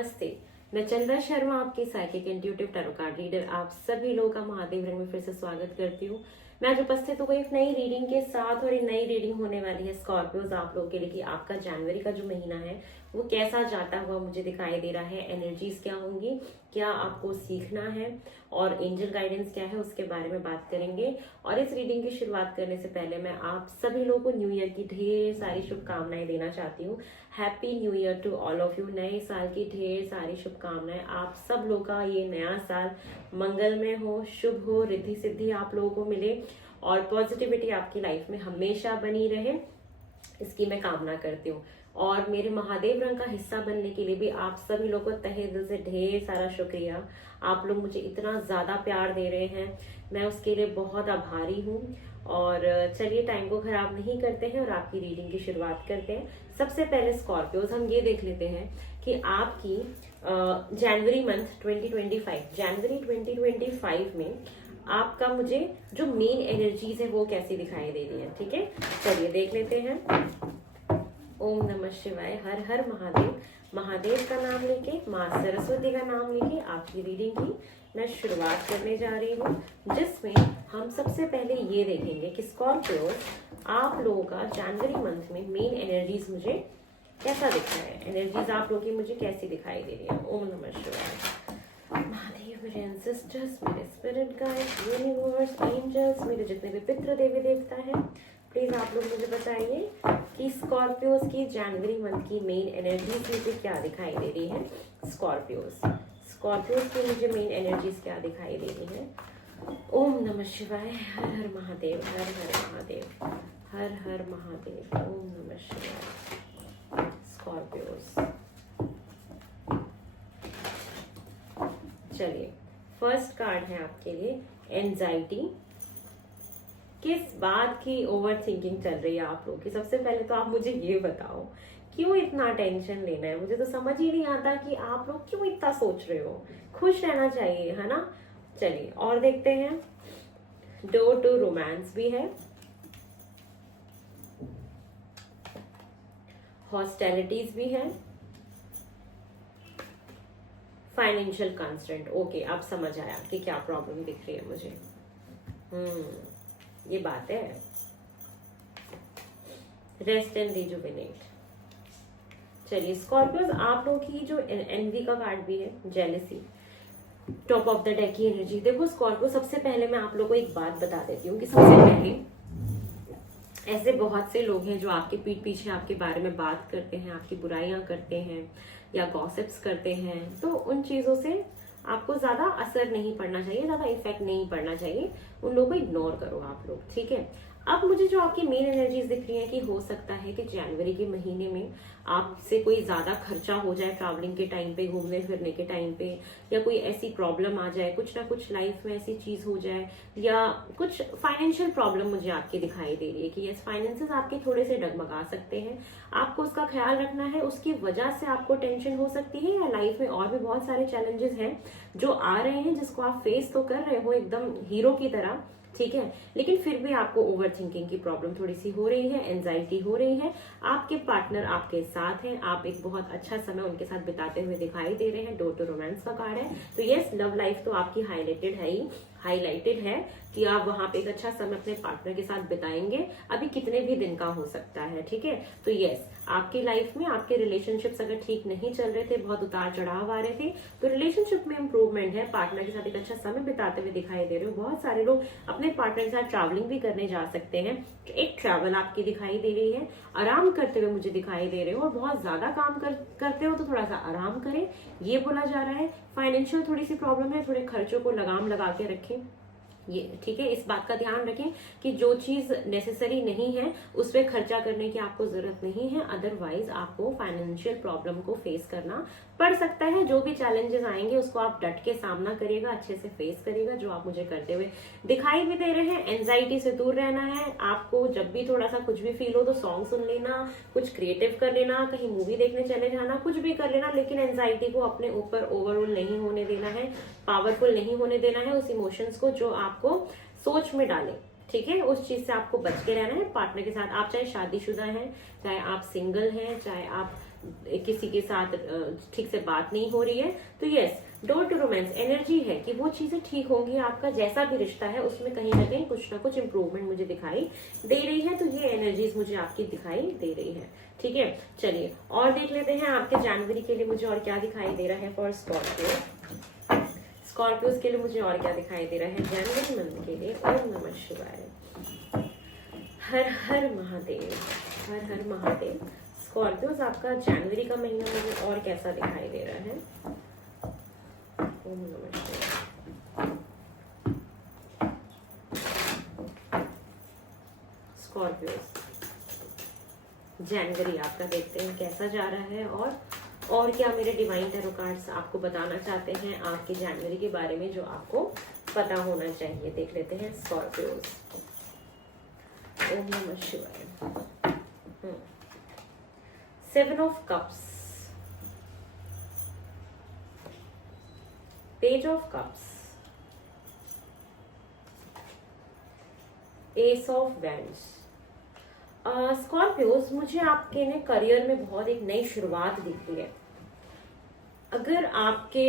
नमस्ते, मैं चंद्रा शर्मा, आपकी psychic intuitive tarot card reader. आप सभी लोगों का महादेव रंग में फिर से स्वागत करती हूँ। मैं आज उपस्थित हूँ एक नई रीडिंग के साथ, और एक नई रीडिंग होने वाली है स्कॉर्पियोज आप लोगों के लिए कि आपका जनवरी का जो महीना है वो कैसा जाता हुआ मुझे दिखाई दे रहा है। एनर्जीज क्या होंगी, क्या आपको सीखना है और एंजल गाइडेंस क्या है, उसके बारे में बात करेंगे। और इस रीडिंग की शुरुआत करने से पहले मैं आप सभी लोगों को न्यू ईयर की ढेर सारी शुभकामनाएं देना चाहती हूँ। Happy new year to all of you. नए साल की ढेर सारी शुभकामनाएं। आप सब लोग का ये नया साल मंगलमय हो, शुभ हो, रिद्धि सिद्धि आप लोगों को मिले और पॉजिटिविटी आपकी लाइफ में हमेशा बनी रहे, इसकी मैं कामना करती हूँ। और मेरे महादेव रंग का हिस्सा बनने के लिए भी आप सभी लोगों को तहे दिल से ढेर सारा शुक्रिया। आप लोग मुझे इतना ज्यादा प्यार दे रहे हैं, मैं उसके लिए बहुत आभारी हूँ। और चलिए टाइम को खराब नहीं करते हैं और आपकी रीडिंग की शुरुआत करते हैं। सबसे पहले स्कॉर्पियोज हम ये देख लेते हैं कि आपकी जनवरी मंथ 2025, जनवरी 2025 में आपका मुझे जो मेन एनर्जीज है वो कैसी दिखाई दे रही है। ठीक है, चलिए देख लेते हैं। ओम नमः शिवाय, हर हर महादेव। महादेव का नाम लेके, माँ सरस्वती का नाम लेके आपकी रीडिंग की मैं शुरुआत करने जा रही हूँ, जिसमें हम सबसे पहले ये देखेंगे कि स्कॉर्पियो आप लोगों का जनवरी मंथ में मेन एनर्जीज मुझे कैसा दिख रहा है। एनर्जीज आप लोगों की मुझे कैसी दिखाई दे रही है। ओम नमः शिवाय। महादेव, मेरे एंसेस्टर्स, मेरे स्पिरिट गाइड्स, यूनिवर्स, एंजल्स, मेरे जितने भी पितृ देवी देवता हैं, प्लीज आप लोग मुझे बताइए कि स्कॉर्पियोज की जनवरी मंथ की मेन एनर्जीज मुझे क्या दिखाई दे रही है। स्कॉर्पियोज की मुझे मेन एनर्जीज क्या दिखाई दे रही है। ओम नमः शिवाय, हर हर महादेव, हर हर महादेव, हर हर महादेव। ओम नमः शिवाय। स्कॉर्पियोज, चलिए फर्स्ट कार्ड है आपके लिए एंजाइटी। किस बात की ओवर थिंकिंग चल रही है आप लोगों की। सबसे पहले तो आप मुझे ये बताओ, क्यों इतना टेंशन लेना है। मुझे तो समझ ही नहीं आता कि आप लोग क्यों इतना सोच रहे हो। खुश रहना चाहिए, है ना। चलिए और देखते हैं। डोर टू रोमांस भी है, हॉस्टिलिटीज भी है, फाइनेंशियल कंस्ट्रेंट। ओके, आप समझ आया कि क्या प्रॉब्लम दिख रही है मुझे। ये बात है। Rest and rejuvenate. चलिए स्कॉर्पियोज आप लोगों की जो एनवी का कार्ड भी है, jealousy, top of the deck की एनर्जी। देखो स्कॉर्पियो, सबसे पहले मैं आप लोगों को एक बात बता देती हूँ कि सबसे पहले ऐसे बहुत से लोग हैं जो आपके पीठ पीछे आपके बारे में बात करते हैं, आपकी बुराइयां करते हैं या गॉसिप्स करते हैं। तो उन चीजों से आपको ज्यादा असर नहीं पड़ना चाहिए, ज्यादा इफेक्ट नहीं पड़ना चाहिए। उन लोगों को इग्नोर करो आप लोग, ठीक है। अब मुझे जो आपकी मेन एनर्जीज दिख रही है कि हो सकता है कि जनवरी के महीने में आपसे कोई ज्यादा खर्चा हो जाए ट्रैवलिंग के टाइम पे, घूमने फिरने के टाइम पे, या कोई ऐसी प्रॉब्लम आ जाए, कुछ ना कुछ लाइफ में ऐसी चीज हो जाए, या कुछ फाइनेंशियल प्रॉब्लम मुझे आपकी दिखाई दे रही है कि यस फाइनेंसेस आपके थोड़े से डगमगा सकते हैं। आपको उसका ख्याल रखना है, उसकी वजह से आपको टेंशन हो सकती है, या लाइफ में और भी बहुत सारे चैलेंजेस हैं जो आ रहे हैं जिसको आप फेस तो कर रहे हो एकदम हीरो की तरह, ठीक है, लेकिन फिर भी आपको ओवर थिंकिंग की प्रॉब्लम थोड़ी सी हो रही है, एंजाइटी हो रही है। आपके पार्टनर आपके साथ हैं, आप एक बहुत अच्छा समय उनके साथ बिताते हुए दिखाई दे रहे हैं। डोर टू रोमांस का कार्ड है, तो यस लव लाइफ तो आपकी हाईलाइटेड है कि आप वहां पे एक अच्छा समय अपने पार्टनर के साथ बिताएंगे। अभी कितने भी दिन का हो सकता है, ठीक है। तो यस आपकी लाइफ में आपके रिलेशनशिप्स अगर ठीक नहीं चल रहे थे, बहुत उतार चढ़ाव आ रहे थे, तो रिलेशनशिप में इंप्रूवमेंट है। पार्टनर के साथ एक अच्छा समय बिताते हुए दिखाई दे रहे हो। बहुत सारे लोग अपने पार्टनर के साथ ट्रैवलिंग भी करने जा सकते हैं। एक ट्रैवल आपकी दिखाई दे रही है। आराम करते हुए मुझे दिखाई दे रहे हो, और बहुत ज्यादा काम करते हो तो थोड़ा सा आराम करें, ये बोला जा रहा है। फाइनेंशियल थोड़ी सी प्रॉब्लम है, थोड़े खर्चों को लगाम लगा के रखें, ये ठीक है। इस बात का ध्यान रखें कि जो चीज नेसेसरी नहीं है उस पर खर्चा करने की आपको जरूरत नहीं है, अदरवाइज आपको फाइनेंशियल प्रॉब्लम को फेस करना पड़ सकता है। जो भी चैलेंजेस आएंगे उसको आप डट के सामना करिएगा, अच्छे से फेस करिएगा, जो आप मुझे करते हुए दिखाई भी दे रहे हैं। एंजाइटी से दूर रहना है आपको। जब भी थोड़ा सा कुछ भी फील हो तो सॉन्ग सुन लेना, कुछ क्रिएटिव कर लेना, कहीं मूवी देखने चले जाना, कुछ भी कर लेना, लेकिन एंजाइटी को अपने ऊपर ओवरऑल नहीं होने देना है, पावरफुल नहीं होने देना है उस इमोशंस को जो आपको सोच में डाले, ठीक है। उस चीज से आपको बच के रहना है। पार्टनर के साथ, आप चाहे शादीशुदा हैं, चाहे आप सिंगल हैं, चाहे आप किसी के साथ ठीक से बात नहीं हो रही है, तो yes, door to romance energy है कि वो चीजें ठीक होंगी। आपका जैसा भी रिश्ता है उसमें कहीं ना कहीं कुछ ना कुछ इंप्रूवमेंट मुझे दिखाई दे रही है, तो ये एनर्जीज मुझे आपकी दिखाई दे रही है। ठीक है, चलिए और देख लेते हैं आपके जनवरी के लिए मुझे और क्या दिखाई दे रहा है फॉर स्कॉर्पियो। स्कॉर्पियोज के लिए मुझे और क्या दिखाई दे रहा है जनवरी मंथ के लिए। ओम नमः शिवाय, हर हर महादेव, हर हर महादेव। स्कॉर्पियोज आपका जनवरी का महीना मुझे और कैसा दिखाई दे रहा है। ओम नमः शिवाय। स्कॉर्पियोज जनवरी आपका देखते हैं कैसा जा रहा है, और क्या मेरे डिवाइन टैरो कार्ड्स आपको बताना चाहते हैं आपके जनवरी के बारे में जो आपको पता होना चाहिए। देख लेते हैं स्कॉर्पियोज। ओम नमः शिवाय। 7 of cups, page of cups, S of wands. Scorpios मुझे आपके ने करियर में बहुत एक नई शुरुआत दिखी है। अगर आपके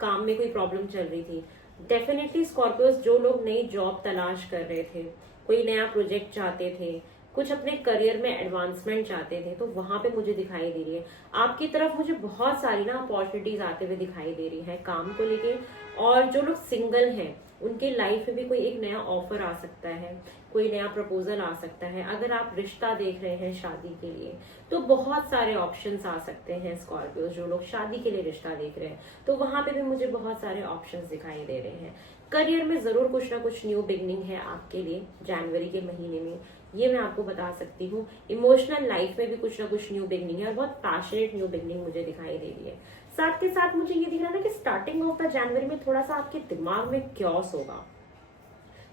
काम में कोई प्रॉब्लम चल रही थी, डेफिनेटली स्कॉर्पियोज जो लोग नई जॉब तलाश कर रहे थे, कोई नया प्रोजेक्ट चाहते थे, कुछ अपने करियर में एडवांसमेंट चाहते थे, तो वहां पे मुझे दिखाई दे रही है आपकी तरफ मुझे बहुत सारी ना अपॉर्चुनिटीज आते हुए दिखाई दे रही है काम को लेके। और जो लोग सिंगल हैं उनके लाइफ में भी कोई एक नया ऑफर आ सकता है, कोई नया प्रपोजल आ सकता है। अगर आप रिश्ता देख रहे हैं शादी के लिए तो बहुत सारे ऑप्शंस आ सकते हैं स्कॉर्पियो। जो लोग शादी के लिए रिश्ता देख रहे हैं तो वहां पे भी मुझे बहुत सारे ऑप्शंस दिखाई दे रहे हैं। करियर में जरूर कुछ ना कुछ न्यू बिगनिंग है आपके लिए जनवरी के महीने में, ये मैं आपको बता सकती हूँ। इमोशनल लाइफ में भी कुछ ना कुछ न्यू बिगनिंग है और बहुत पैशनेट न्यू बिगनिंग मुझे दिखाई दे रही है। साथ के साथ मुझे ये दिख रहा है ना कि स्टार्टिंग ऑफ द जनवरी में थोड़ा सा आपके दिमाग में क्योस होगा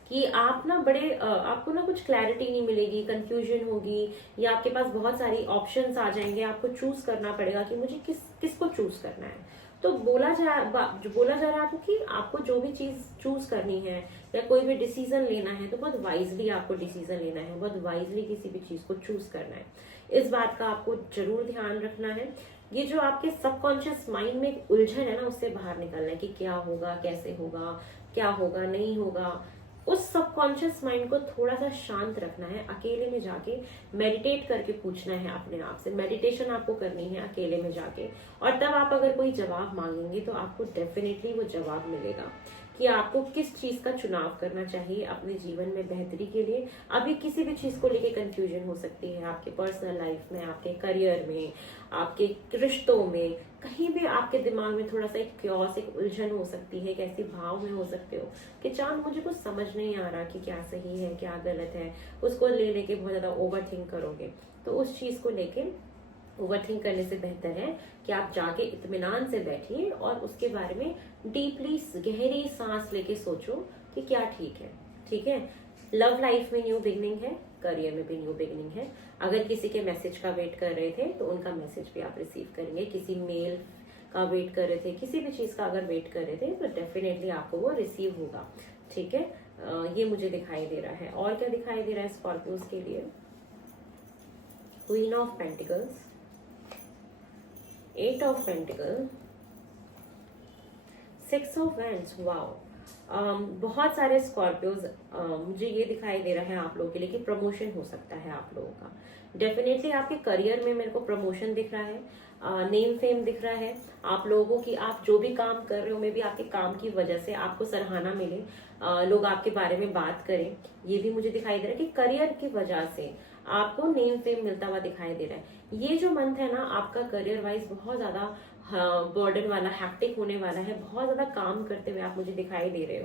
कि आप ना आपको ना कुछ क्लैरिटी नहीं मिलेगी, कंफ्यूजन होगी, या आपके पास बहुत सारी ऑप्शंस आ जाएंगे, आपको चूज करना पड़ेगा कि मुझे किसको चूज करना है। तो बोला जा रहा है आपको कि आपको जो भी चीज चूज करनी है या कोई भी डिसीजन लेना है तो बहुत वाइजली आपको डिसीजन लेना है, बहुत वाइजली किसी भी चीज को चूज करना है। इस बात का आपको जरूर ध्यान रखना है। ये जो आपके सबकॉन्शियस माइंड में एक उलझन है ना, उससे बाहर निकलना है कि क्या होगा, कैसे होगा, क्या होगा, नहीं होगा। उस सबकॉन्शियस माइंड को थोड़ा सा शांत रखना है, अकेले में जाके मेडिटेट करके पूछना है अपने आप से। मेडिटेशन आपको करनी है अकेले में जाके, और तब आप अगर कोई जवाब मांगेंगे तो आपको डेफिनेटली वो जवाब मिलेगा कि आपको किस चीज का चुनाव करना चाहिए अपने जीवन में बेहतरी के लिए। अभी किसी भी चीज को लेके कंफ्यूजन हो सकती है, आपके पर्सनल लाइफ में, आपके करियर में, आपके रिश्तों में, कहीं भी आपके दिमाग में थोड़ा सा एक क्योस, एक उलझन हो सकती है। कैसी भाव में हो सकते हो कि चांद मुझे कुछ समझ नहीं आ रहा कि क्या सही है क्या गलत है, उसको ले लेके बहुत ज्यादा ओवर थिंक करोगे। तो उस चीज को लेके ओवरथिंक करने से बेहतर है कि आप जाके इत्मीनान से बैठिए और उसके बारे में डीपली गहरी सांस लेके सोचो कि क्या ठीक है। ठीक है, लव लाइफ में न्यू बिगनिंग है, करियर में भी न्यू बिगनिंग है। अगर किसी के मैसेज का वेट कर रहे थे तो उनका मैसेज भी आप रिसीव करेंगे। किसी मेल का वेट कर रहे थे, किसी भी चीज का अगर वेट कर रहे थे तो डेफिनेटली आपको वो रिसीव होगा। ठीक है, ये मुझे दिखाई दे रहा है। और क्या दिखाई दे रहा है स्कॉर्पियोज के लिए? Queen of pentacles, 8 of pentacle, 6 of wands. Wow, बहुत सारे स्कॉर्पियोज मुझे ये दिखाई दे रहा है आप लोगों के लिए कि प्रमोशन हो सकता है आप लोगों का। डेफिनेटली आपके करियर में मेरे को प्रमोशन दिख रहा है, नेम फेम दिख रहा है आप लोगों की। आप जो भी काम कर रहे हो, मे भी आपके काम की वजह से आपको सराहना मिले, लोग आपके बारे में बात करें, ये भी मुझे दिखाई दे रहा है कि करियर की वजह से आपको नेम फेम मिलता हुआ दिखाई दे रहा है। ये जो मंथ है ना आपका करियर वाइज बहुत ज्यादा बर्डन वाला, हैक्टिक होने वाला है। बहुत ज्यादा काम करते हुए आप मुझे दिखाई दे रहे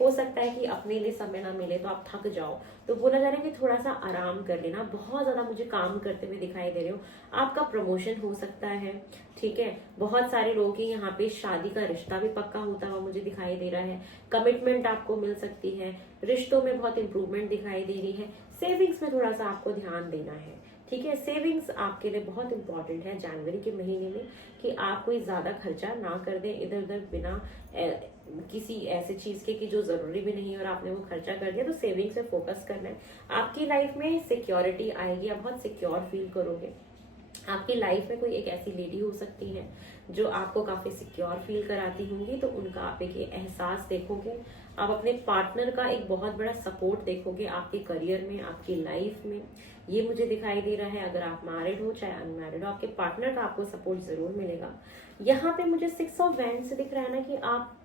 हो सकता है कि अपने लिए समय ना मिले तो आप थक जाओ, तो बोला जा रहा है कि थोड़ा सा आराम कर लेना। बहुत ज्यादा मुझे काम करते हुए दिखाई दे रहे हो, आपका प्रमोशन हो सकता है। ठीक है, बहुत सारे लोगों की यहाँ पे शादी का रिश्ता भी पक्का होता हुआ मुझे दिखाई दे रहा है। कमिटमेंट आपको मिल सकती है, रिश्तों में बहुत इंप्रूवमेंट दिखाई दे रही है। सेविंग्स में थोड़ा सा आपको ध्यान देना है। ठीक है, सेविंग्स आपके लिए बहुत इंपॉर्टेंट है जनवरी के महीने में कि आप कोई ज्यादा खर्चा ना कर दें इधर उधर बिना किसी ऐसे चीज के कि जो जरूरी भी नहीं है और आपने वो खर्चा कर दिया। तो सेविंग्स पे फोकस करना है। आपकी लाइफ में सिक्योरिटी आएगी, आप बहुत सिक्योर फील करोगे। आपकी लाइफ में कोई एक ऐसी लेडी हो सकती है जो आपको काफी सिक्योर फील कराती होंगी, तो उनका आप एक एहसास देखोगे। आप अपने पार्टनर का एक बहुत बड़ा सपोर्ट देखोगे आपके करियर में, आपकी लाइफ में, ये मुझे दिखाई दे रहा है। अगर आप मैरिड हो चाहे अनमैरिड हो, आपके पार्टनर का आपको सपोर्ट जरूर मिलेगा। यहाँ पे मुझे 6 ऑफ वैंड से दिख रहा है ना कि आप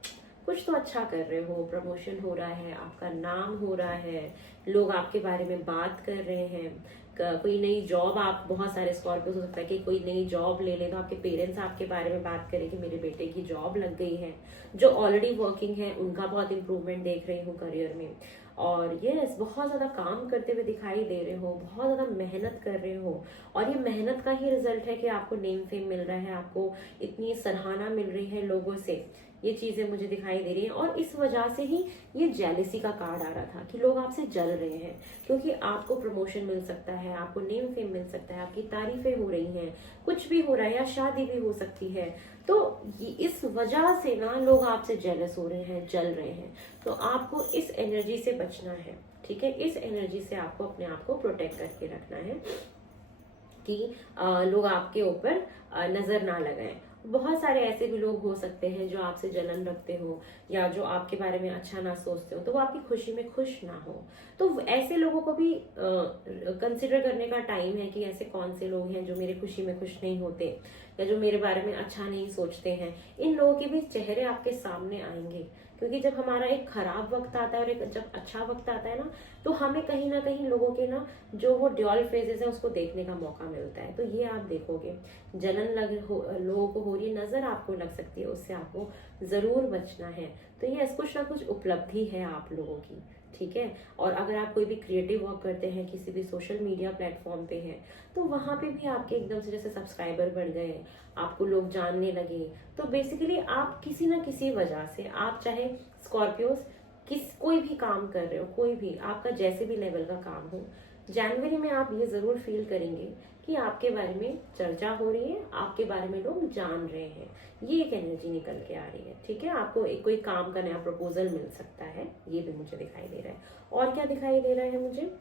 कुछ तो अच्छा कर रहे हो, प्रमोशन हो रहा है, आपका नाम हो रहा है, लोग आपके बारे में बात कर रहे हैं, कोई नई जॉब, आप बहुत सारे स्कॉर्पियो हो सकता है कि कोई नई जॉब ले ले तो आपके पेरेंट्स आपके बारे में बात करें कि मेरे बेटे की जॉब लग गई है। जो ऑलरेडी वर्किंग है उनका बहुत इंप्रूवमेंट देख रही हूँ करियर में। और यस, बहुत ज्यादा काम करते हुए दिखाई दे रहे हो, बहुत ज्यादा मेहनत कर रहे हो, और ये मेहनत का ही रिजल्ट है कि आपको नेम फेम मिल रहा है, आपको इतनी सराहना मिल रही है लोगों से। ये चीजें मुझे दिखाई दे रही हैं, और इस वजह से ही ये जेलिसी का कार्ड आ रहा था कि लोग आपसे जल रहे हैं, क्योंकि आपको प्रमोशन मिल सकता है, आपको नेम फेम मिल सकता है, आपकी तारीफें हो रही हैं, कुछ भी हो रहा है, या शादी भी हो सकती है। तो इस वजह से ना लोग आपसे जेलस हो रहे हैं, जल रहे हैं। तो आपको इस एनर्जी से बचना है, ठीक है। इस एनर्जी से आपको अपने आप को प्रोटेक्ट करके रखना है कि लोग आपके ऊपर नजर ना लगाएं। बहुत सारे ऐसे भी लोग हो सकते हैं जो आपसे जलन रखते हो, या जो आपके बारे में अच्छा ना सोचते हो, तो वो आपकी खुशी में खुश ना हो। तो ऐसे लोगों को भी कंसिडर करने का टाइम है कि ऐसे कौन से लोग हैं जो मेरी खुशी में खुश नहीं होते, या जो मेरे बारे में अच्छा नहीं सोचते हैं। इन लोगों के भी चेहरे आपके सामने आएंगे, क्योंकि जब हमारा एक खराब वक्त आता है और एक जब अच्छा वक्त आता है ना, तो हमें कहीं ना कहीं लोगों के ना जो वो ड्यूअल फेजेस है उसको देखने का मौका मिलता है। तो ये आप देखोगे, जलन लोगों को हो रही नजर आपको लग सकती है, उससे आपको जरूर बचना है। तो ये कुछ ना कुछ उपलब्धि है आप लोगों की, ठीक है। और अगर आप कोई भी क्रिएटिव वर्क करते हैं, किसी भी सोशल मीडिया प्लेटफॉर्म पे हैं, तो वहां पे भी आपके एकदम से जैसे सब्सक्राइबर बढ़ गए, आपको लोग जानने लगे, तो बेसिकली आप किसी ना किसी वजह से, आप चाहे स्कॉर्पियोस कोई भी काम कर रहे हो, कोई भी आपका जैसे भी लेवल का काम हो, जनवरी में आप ये जरूर फील करेंगे कि आपके बारे में चर्चा हो रही है, आपके बारे में लोग जान रहे हैं। ये एक एनर्जी निकल के आ रही है, ठीक है। आपको एक कोई काम का नया प्रपोजल मिल सकता है, ये भी मुझे दिखाई दे रहा है। और क्या दिखाई दे रहा है मुझे,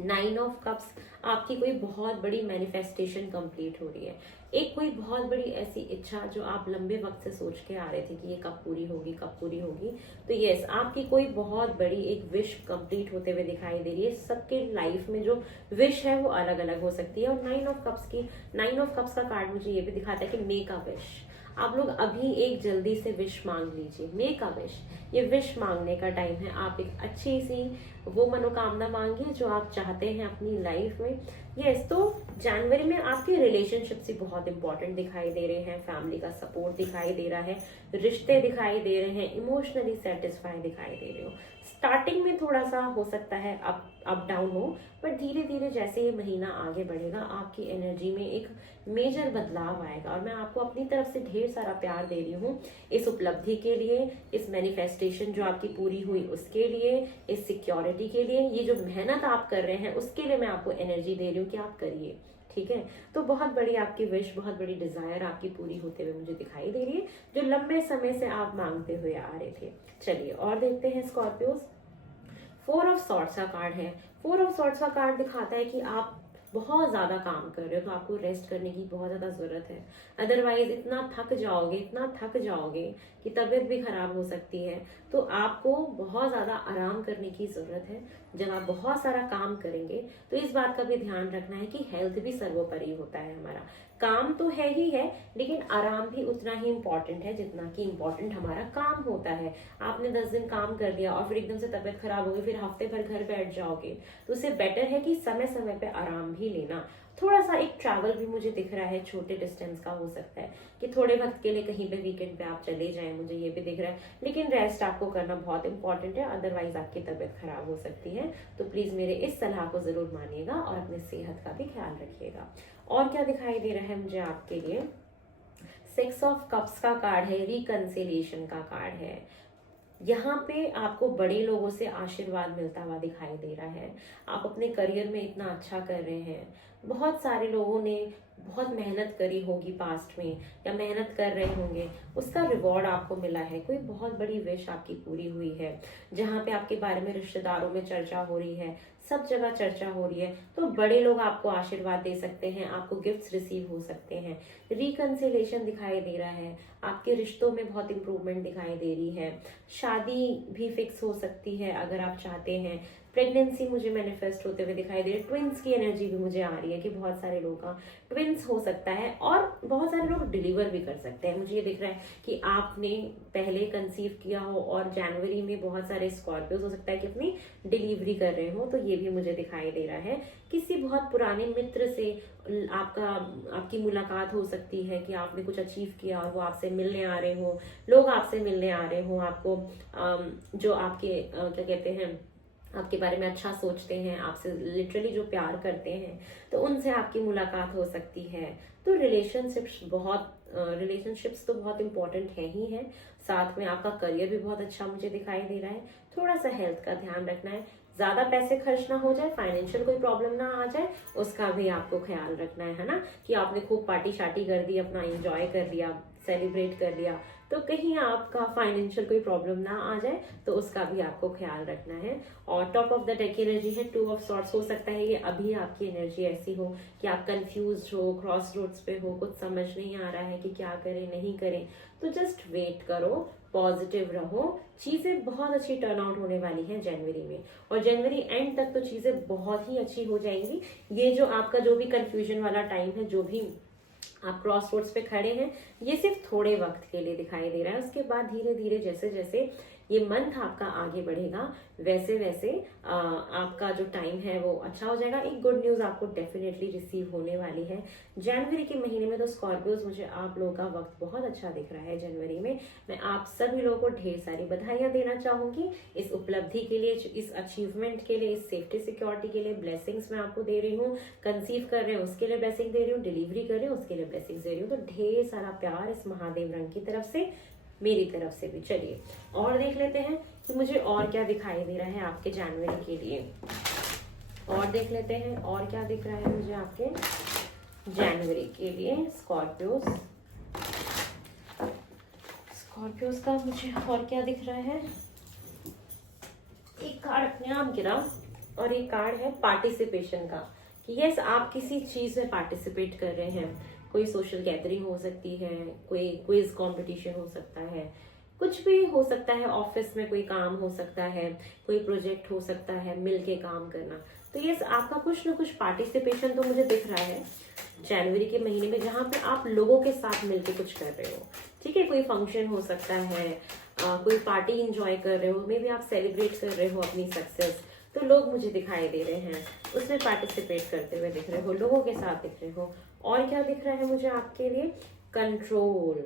9 ऑफ कप्स, आपकी कोई बहुत बड़ी मैनिफेस्टेशन कंप्लीट हो रही है। एक कोई बहुत बड़ी ऐसी इच्छा जो आप लंबे वक्त से सोच के आ रहे थे कि ये कब पूरी होगी, कब पूरी होगी, तो यस, आपकी कोई बहुत बड़ी एक विश कंप्लीट होते हुए दिखाई दे रही है। सबके लाइफ में जो विश है वो अलग अलग हो सकती है। और 9 ऑफ कप्स का कार्ड मुझे ये भी दिखाता है कि मेक अ विश। आप लोग अभी एक जल्दी से विश मांग लीजिए, मेक अ विश। ये विश मांगने का टाइम है। आप एक अच्छी सी वो मनोकामना मांगिए जो आप चाहते हैं अपनी लाइफ में। यस, तो जनवरी में आपके रिलेशनशिप से बहुत इंपॉर्टेंट दिखाई दे रहे हैं, फैमिली का सपोर्ट दिखाई दे रहा है, रिश्ते दिखाई दे रहे हैं, इमोशनली सेटिस्फाई दिखाई दे रहे हो। स्टार्टिंग में थोड़ा सा हो सकता है अप डाउन हो, पर धीरे धीरे जैसे ये महीना आगे बढ़ेगा आपकी एनर्जी में एक मेजर बदलाव आएगा। और मैं आपको अपनी तरफ से ढेर सारा प्यार दे रही हूँ इस उपलब्धि के लिए, इस मैनिफेस्टेशन जो आपकी पूरी हुई उसके लिए, इस सिक्योरिटी के लिए, ये जो मेहनत आप कर रहे हैं उसके लिए मैं आपको एनर्जी दे रही हूँ कि आप करिए, ठीक है। तो बहुत बड़ी आपकी विश, बहुत बड़ी डिजायर आपकी पूरी होते हुए मुझे दिखाई दे रही है, जो लंबे समय से आप मांगते हुए आ रहे थे। चलिए और देखते हैं स्कॉर्पियोस। 4 ऑफ सॉर्ड्स का कार्ड है। 4 ऑफ सॉर्ड्स का कार्ड दिखाता है कि आप बहुत ज्यादा काम कर रहे हो, तो आपको रेस्ट करने की बहुत ज्यादा जरूरत है। अदरवाइज इतना थक जाओगे कि तबीयत भी खराब हो सकती है। तो आपको बहुत ज्यादा आराम करने की जरूरत है। जब आप बहुत सारा काम करेंगे तो इस बात का भी ध्यान रखना है कि हेल्थ भी सर्वोपरि होता है। हमारा काम तो है ही है, लेकिन आराम भी उतना ही इम्पोर्टेंट है जितना कि इम्पोर्टेंट हमारा काम होता है। आपने 10 दिन काम कर लिया और फिर एकदम से तबीयत खराब होगी, फिर हफ्ते भर घर बैठ जाओगे, तो उससे बेटर है कि समय समय पे आराम भी लेना। थोड़ा सा एक ट्रैवल भी मुझे दिख रहा है, छोटे डिस्टेंस का हो सकता है कि थोड़े वक्त के लिए कहीं पे वीकेंड पे आप चले जाएं, मुझे ये भी दिख रहा है। लेकिन रेस्ट आपको करना बहुत इंपॉर्टेंट है, अदरवाइज आपकी तबीयत खराब हो सकती है। तो प्लीज मेरे इस सलाह को जरूर मानिएगा और अपने सेहत का भी ख्याल रखिएगा। और क्या दिखाई दे रहा है मुझे आपके लिए, 6 ऑफ कप्स का कार्ड है, रिकंसिलिएशन का कार्ड है। यहाँ पे आपको बड़े लोगों से आशीर्वाद मिलता हुआ दिखाई दे रहा है। आप अपने करियर में इतना अच्छा कर रहे हैं, बहुत सारे लोगों ने बहुत मेहनत करी होगी पास्ट में, या मेहनत कर रहे होंगे, उसका रिवॉर्ड आपको मिला है। कोई बहुत बड़ी विश आपकी पूरी हुई है, जहाँ पे आपके बारे में रिश्तेदारों में चर्चा हो रही है, सब जगह चर्चा हो रही है। तो बड़े लोग आपको आशीर्वाद दे सकते हैं, आपको गिफ्ट्स रिसीव हो सकते हैं। रिकंसिलेशन दिखाई दे रहा है, आपके रिश्तों में बहुत इंप्रूवमेंट दिखाई दे रही है। शादी भी फिक्स हो सकती है अगर आप चाहते हैं। प्रेगनेंसी मुझे मैनिफेस्ट होते हुए दिखाई दे रही है। ट्विंस की एनर्जी भी मुझे आ रही है कि बहुत सारे लोगों का ट्विंस हो सकता है, और बहुत सारे लोग डिलीवर भी कर सकते हैं। मुझे ये दिख रहा है कि आपने पहले कंसीव किया हो और जनवरी में बहुत सारे स्कॉर्पियोज हो सकता है कि अपनी डिलीवरी कर रहे हो। तो ये भी मुझे दिखाई दे रहा है। किसी बहुत पुराने मित्र से आपकी मुलाकात हो सकती है कि आपने कुछ अचीव किया और वो आपसे मिलने आ रहे हो, लोग आपसे मिलने आ रहे हो, आपको जो आपके क्या कहते हैं, आपके बारे में अच्छा सोचते हैं, आपसे लिटरली जो प्यार करते हैं, तो उनसे आपकी मुलाकात हो सकती है। तो रिलेशनशिप्स तो बहुत इंपॉर्टेंट है ही है। साथ में आपका करियर भी बहुत अच्छा मुझे दिखाई दे रहा है। थोड़ा सा हेल्थ का ध्यान रखना है, ज्यादा पैसे खर्च ना हो जाए, फाइनेंशियल कोई प्रॉब्लम ना आ जाए, उसका भी आपको ख्याल रखना है ना, कि आपने खूब पार्टी शार्टी कर दी, अपना एंजॉय कर लिया, सेलिब्रेट कर लिया, तो कहीं आपका फाइनेंशियल कोई प्रॉब्लम ना आ जाए, तो उसका भी आपको ख्याल रखना है। और top of the deck energy है 2 ऑफ सॉर्ट्स। हो सकता है ये अभी आपकी एनर्जी ऐसी हो कि आप कंफ्यूज हो, क्रॉस रोड्स पे हो, कुछ समझ नहीं आ रहा है कि क्या करें नहीं करें, तो जस्ट वेट करो, पॉजिटिव रहो। चीजें बहुत अच्छी टर्न आउट होने वाली हैं जनवरी में, और जनवरी एंड तक तो चीजें बहुत ही अच्छी हो जाएंगी। ये जो आपका जो भी कंफ्यूजन वाला टाइम है, जो भी आप क्रॉस रोड्स पे खड़े हैं, ये सिर्फ थोड़े वक्त के लिए दिखाई दे रहा है। उसके बाद धीरे धीरे जैसे जैसे ये मंथ आपका आगे बढ़ेगा, वैसे वैसे आपका जो टाइम है वो अच्छा हो जाएगा। एक गुड न्यूज आपको डेफिनेटली रिसीव होने वाली है जनवरी के महीने में। तो स्कॉर्पियोज, मुझे आप लोगों का वक्त बहुत अच्छा दिख रहा है जनवरी में। मैं आप सभी लोगों को ढेर सारी बधाइयां देना चाहूंगी इस उपलब्धि के लिए, इस अचीवमेंट के लिए, इस सेफ्टी सिक्योरिटी के लिए। ब्लेसिंग्स मैं आपको दे रही हूँ, कंसीव कर रहे हैं उसके लिए ब्लेसिंग दे रही हूँ, डिलीवरी कर रहे हैं उसके लिए ब्लेसिंग दे रही हूँ। तो ढेर सारा प्यार इस महादेव रंग की तरफ से, मेरी तरफ से भी। चलिए और देख लेते हैं कि मुझे और क्या दिखाई दे रहा है आपके जनवरी के लिए। और देख लेते हैं और क्या दिख रहा है मुझे आपके जनवरी के लिए। स्कॉर्पियोज का मुझे और क्या दिख रहा है। एक कार्ड अपने आप गिरा, और एक कार्ड है पार्टिसिपेशन का, कि यस आप किसी चीज में पार्टिसिपेट कर रहे हैं। कोई सोशल गैदरिंग हो सकती है, कोई क्विज कंपटीशन हो सकता है, कुछ भी हो सकता है, ऑफिस में कोई काम हो सकता है, कोई प्रोजेक्ट हो सकता है, मिलके काम करना। तो यस आपका कुछ ना कुछ पार्टिसिपेशन तो मुझे दिख रहा है जनवरी के महीने में, जहां पे आप लोगों के साथ मिलके कुछ कर रहे हो। ठीक है, कोई फंक्शन हो सकता है, कोई पार्टी इंजॉय कर रहे हो, मे बी आप सेलिब्रेट कर रहे हो अपनी सक्सेस, तो लोग मुझे दिखाई दे रहे हैं उसमें पार्टिसिपेट करते हुए दिख रहे हो, लोगों के साथ दिख रहे हो। और क्या दिख रहा है मुझे आपके लिए, कंट्रोल।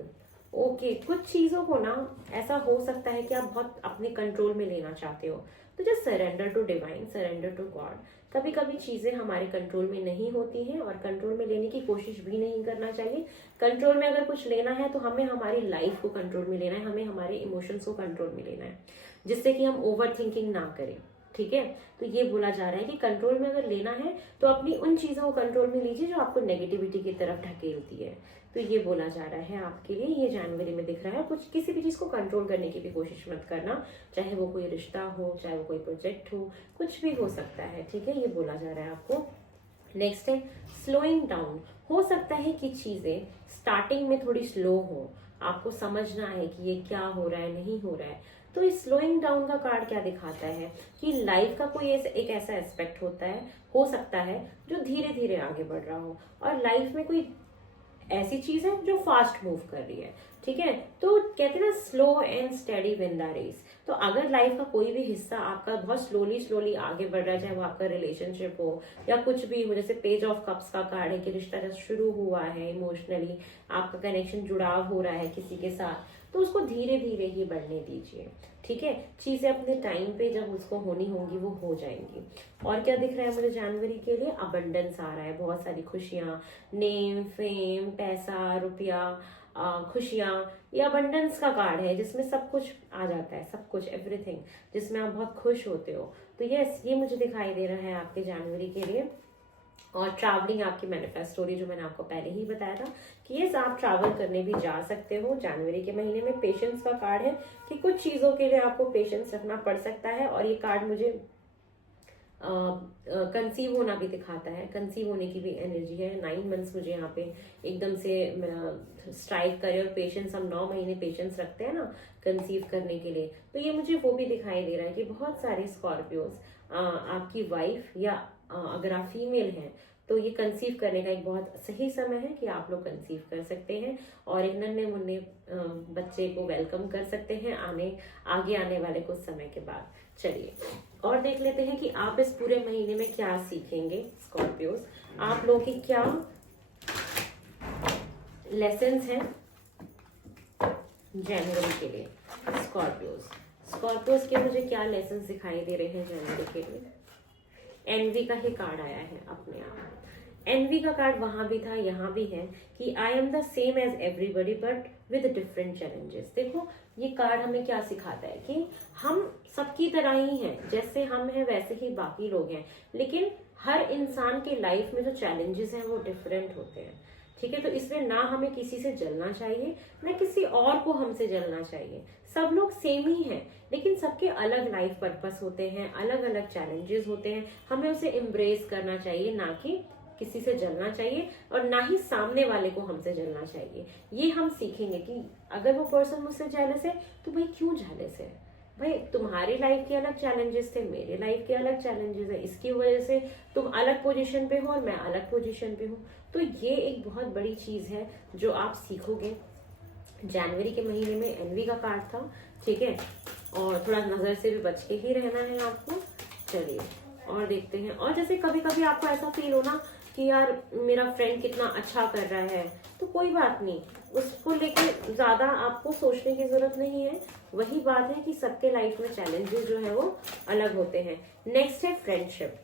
ओके, कुछ चीजों को ना ऐसा हो सकता है कि आप बहुत अपने कंट्रोल में लेना चाहते हो, तो just surrender to divine, surrender to God. कभी कभी चीजें हमारे कंट्रोल में नहीं होती हैं, और कंट्रोल में लेने की कोशिश भी नहीं करना चाहिए। कंट्रोल में अगर कुछ लेना है तो हमें हमारी लाइफ को कंट्रोल में लेना है, हमें हमारे इमोशंस को कंट्रोल में लेना है, जिससे कि हम ओवर थिंकिंग ना करें। ठीक है, तो ये बोला जा रहा है कि कंट्रोल में अगर लेना है तो अपनी उन चीजों को कंट्रोल में लीजिए जो आपको नेगेटिविटी की तरफ ढकेलती है। तो ये बोला जा रहा है आपके लिए, ये जनवरी में दिख रहा है। कुछ किसी भी चीज को कंट्रोल करने की भी कोशिश मत करना, चाहे वो कोई रिश्ता हो, चाहे वो कोई प्रोजेक्ट हो, कुछ भी हो सकता है। ठीक है, ये बोला जा रहा है आपको। नेक्स्ट है स्लोइंग डाउन। हो सकता है कि चीजें स्टार्टिंग में थोड़ी स्लो हो, आपको समझना है कि ये क्या हो रहा है, नहीं हो रहा है। तो इस स्लोइंग डाउन का कार्ड क्या दिखाता है कि लाइफ का कोई एक ऐसा एस्पेक्ट होता है, हो सकता है, जो धीरे धीरे आगे बढ़ रहा हो, और लाइफ में कोई ऐसी चीज है जो फास्ट मूव कर रही है। ठीक है, तो कहते हैं ना slow and steady win the race. तो अगर लाइफ का कोई भी हिस्सा आपका बहुत स्लोली स्लोली आगे बढ़ रहा है, चाहे वो आपका रिलेशनशिप हो या कुछ भी हो, जैसे पेज ऑफ कप्स का कार्ड है कि रिश्ता जब शुरू हुआ है, इमोशनली आपका कनेक्शन, जुड़ाव हो रहा है किसी के साथ, तो उसको धीरे धीरे ही बढ़ने दीजिए। ठीक है, चीजें अपने टाइम पे जब उसको होनी होंगी वो हो जाएंगी। और क्या दिख रहा है मुझे जनवरी के लिए, अबंडेंस आ रहा है, बहुत सारी खुशियां, नेम, फेम, पैसा, रुपया, खुशियां। ये अबंडेंस का कार्ड है जिसमें सब कुछ आ जाता है, सब कुछ, एवरीथिंग, जिसमें आप बहुत खुश होते हो। तो यस, ये मुझे दिखाई दे रहा है आपके जनवरी के लिए। और ट्रैवलिंग आपकी मैनिफेस्ट स्टोरी जो मैंने आपको पहले ही बताया था कि ये आप ट्रैवल करने भी जा सकते हो जनवरी के महीने में। पेशेंस का कार्ड है कि कुछ चीज़ों के लिए आपको पेशेंस रखना पड़ सकता है। और ये कार्ड मुझे कंसीव होना भी दिखाता है, कंसीव होने की भी एनर्जी है। 9 मंथ्स मुझे यहाँ पे एकदम से स्ट्राइक करे, और पेशेंस हम 9 महीने पेशेंस रखते हैं ना कंसीव करने के लिए, तो ये मुझे वो भी दिखाई दे रहा है कि बहुत सारे स्कॉर्पियोज आपकी वाइफ या अगर आप फीमेल हैं तो ये कंसीव करने का एक बहुत सही समय है कि आप लोग कंसीव कर सकते हैं और एक नन्हे मुन्ने बच्चे को वेलकम कर सकते हैं आगे आने वाले कुछ समय के बाद। चलिए और देख लेते हैं कि आप इस पूरे महीने में क्या सीखेंगे स्कॉर्पियोज, आप लोगों की क्या लेसन्स हैं जनवरी के लिए। स्कॉर्पियोज के मुझे क्या लेसन्स दिखाई दे रहे हैं जनवरी के लिए। एनवी का ही कार्ड आया है अपने आप। एनवी का कार्ड वहां भी था, यहाँ भी है कि I am the same age everybody but with different challenges. देखो ये कार्ड हमें क्या सिखाता है कि हम सबकी तरह ही हैं, जैसे हम हैं वैसे ही बाकी लोग हैं, लेकिन हर इंसान के लाइफ में जो चैलेंजेस हैं वो डिफरेंट होते हैं। ठीक है, तो इसलिए ना हमें किसी से जलना चाहिए ना किसी और को हमसे जलना चाहिए। सब लोग सेम ही हैं, लेकिन सबके अलग लाइफ पर्पस होते हैं, अलग अलग चैलेंजेस होते हैं। हमें उसे एम्ब्रेस करना चाहिए, ना कि किसी से जलना चाहिए और ना ही सामने वाले को हमसे जलना चाहिए। ये हम सीखेंगे कि अगर वो पर्सन मुझसे जेलस है तो भाई क्यों जेलस है, भाई तुम्हारी लाइफ के अलग चैलेंजेस थे, मेरे लाइफ के अलग चैलेंजेस है, इसकी वजह से तुम अलग पोजीशन पे हो और मैं अलग पोजीशन पे हूँ। तो ये एक बहुत बड़ी चीज है जो आप सीखोगे जनवरी के महीने में। एनवी का कार्ड था, ठीक है, और थोड़ा नजर से भी बच के ही रहना है आपको। चलिए और देखते हैं। और जैसे कभी कभी आपको ऐसा फील हो ना कि यार मेरा फ्रेंड कितना अच्छा कर रहा है, तो कोई बात नहीं, उसको लेके ज्यादा आपको सोचने की जरूरत नहीं है। वही बात है कि सबके लाइफ में चैलेंजेस जो है वो अलग होते हैं। नेक्स्ट है फ्रेंडशिप,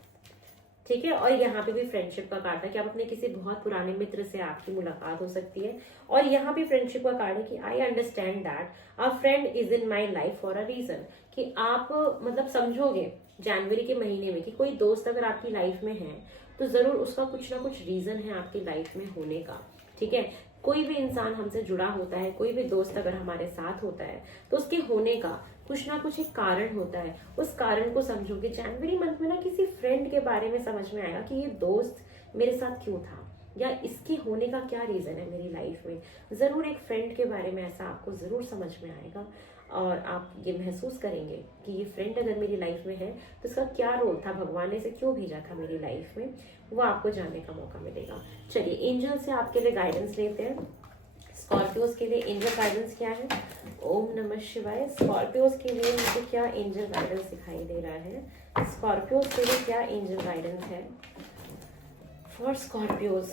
ठीक है, और यहाँ पे भी फ्रेंडशिप का कार्ड है कि आप अपने किसी बहुत पुराने मित्र से आपकी मुलाकात हो सकती है। और यहाँ भी फ्रेंडशिप का कार्ड है कि I understand that a friend is in my life for a reason, कि आप मतलब समझोगे जनवरी के महीने में कि कोई दोस्त अगर आपकी लाइफ में है तो जरूर उसका कुछ ना कुछ रीजन है आपकी लाइफ में होने का। ठीक है, कोई भी इंसान हमसे जुड़ा होता है, कोई भी दोस्त अगर हमारे साथ होता है तो उसके होने का कुछ ना कुछ एक कारण होता है। उस कारण को समझोगे जनवरी मंथ में ना, किसी फ्रेंड के बारे में समझ में आएगा कि ये दोस्त मेरे साथ क्यों था या इसके होने का क्या रीजन है मेरी लाइफ में। जरूर एक फ्रेंड के बारे में ऐसा आपको जरूर समझ में आएगा और आप ये महसूस करेंगे कि ये फ्रेंड अगर मेरी लाइफ में है तो इसका क्या रोल था, भगवान ने इसे क्यों भेजा था मेरी लाइफ में, वो आपको जानने का मौका मिलेगा। चलिए एंजल से आपके लिए गाइडेंस लेते हैं। स्कॉर्पियोज के लिए एंजल गाइडेंस क्या है। ओम नमः शिवाय। स्कॉर्पियोज के लिए मुझे क्या एंजल गाइडेंस दिखाई दे रहा है, स्कॉर्पियोज के लिए क्या एंजल गाइडेंस है for Scorpios,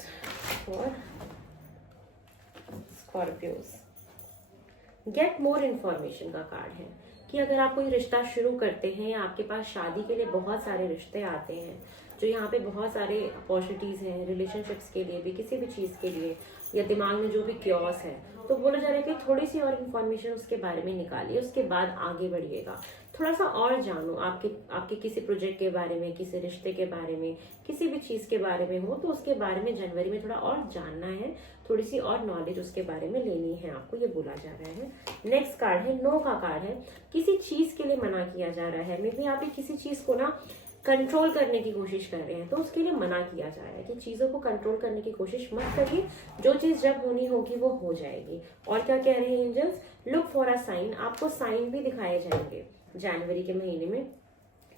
get more information का कार्ड है कि अगर आप कोई रिश्ता शुरू करते हैं या आपके पास शादी के लिए बहुत सारे रिश्ते आते हैं, जो यहाँ पे बहुत सारे अपॉर्चुनिटीज हैं रिलेशनशिप्स के लिए भी, किसी भी चीज के लिए, या दिमाग में जो भी क्योस है, तो बोला जा रहा है कि थोड़ी सी और इन्फॉर्मेशन उसके बारे में निकालिए, उसके बाद आगे बढ़िएगा। थोड़ा सा और जानो आपके किसी प्रोजेक्ट के बारे में, किसी रिश्ते के बारे में, किसी भी चीज के बारे में हो तो उसके बारे में जनवरी में थोड़ा और जानना है, थोड़ी सी और नॉलेज उसके बारे में लेनी है आपको, ये बोला जा रहा है। नेक्स्ट कार्ड है नो का कार्ड है, किसी चीज के लिए मना किया जा रहा है। मे बी आप किसी चीज को ना कंट्रोल करने की कोशिश कर रहे हैं तो उसके लिए मना किया जा रहा है कि चीजों को कंट्रोल करने की कोशिश मत करिए, जो चीज जब होनी होगी वो हो जाएगी। और क्या कह रहे हैं angels, look for a sign, आपको साइन भी दिखाए जाएंगे जनवरी के महीने में।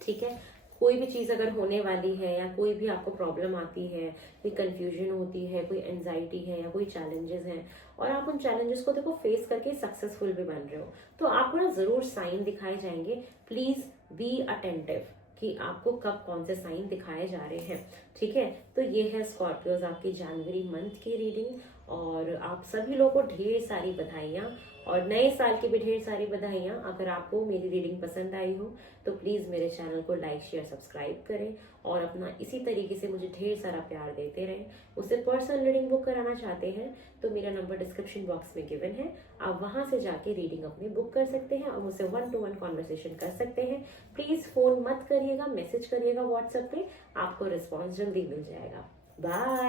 ठीक है, कोई भी चीज अगर होने वाली है या कोई भी आपको प्रॉब्लम आती है, कोई कंफ्यूजन होती है, कोई एंजाइटी है या कोई चैलेंजेस हैं और आप उन चैलेंजेस को देखो फेस करके सक्सेसफुल भी बन रहे हो, तो आपको ना जरूर साइन दिखाए जाएंगे। प्लीज बी अटेंटिव कि आपको कब कौन से साइन दिखाए जा रहे हैं। ठीक है, तो ये है स्कॉर्पियोज आपकी जनवरी मंथ की रीडिंग। और आप सभी लोगों को ढेर सारी बधाइयाँ और नए साल की भी ढेर सारी बधाइयाँ। अगर आपको मेरी रीडिंग पसंद आई हो तो प्लीज़ मेरे चैनल को लाइक शेयर सब्सक्राइब करें और अपना इसी तरीके से मुझे ढेर सारा प्यार देते रहें। उससे पर्सनल रीडिंग बुक कराना चाहते हैं तो मेरा नंबर डिस्क्रिप्शन बॉक्स में गिवन है, आप वहाँ से जाके रीडिंग अपनी बुक कर सकते हैं और मुझसे 1-to-1 कॉन्वर्सेशन कर सकते हैं। प्लीज़ फ़ोन मत करिएगा, मैसेज करिएगा व्हाट्सएप पे, आपको रिस्पॉन्स जल्दी मिल जाएगा। बाय।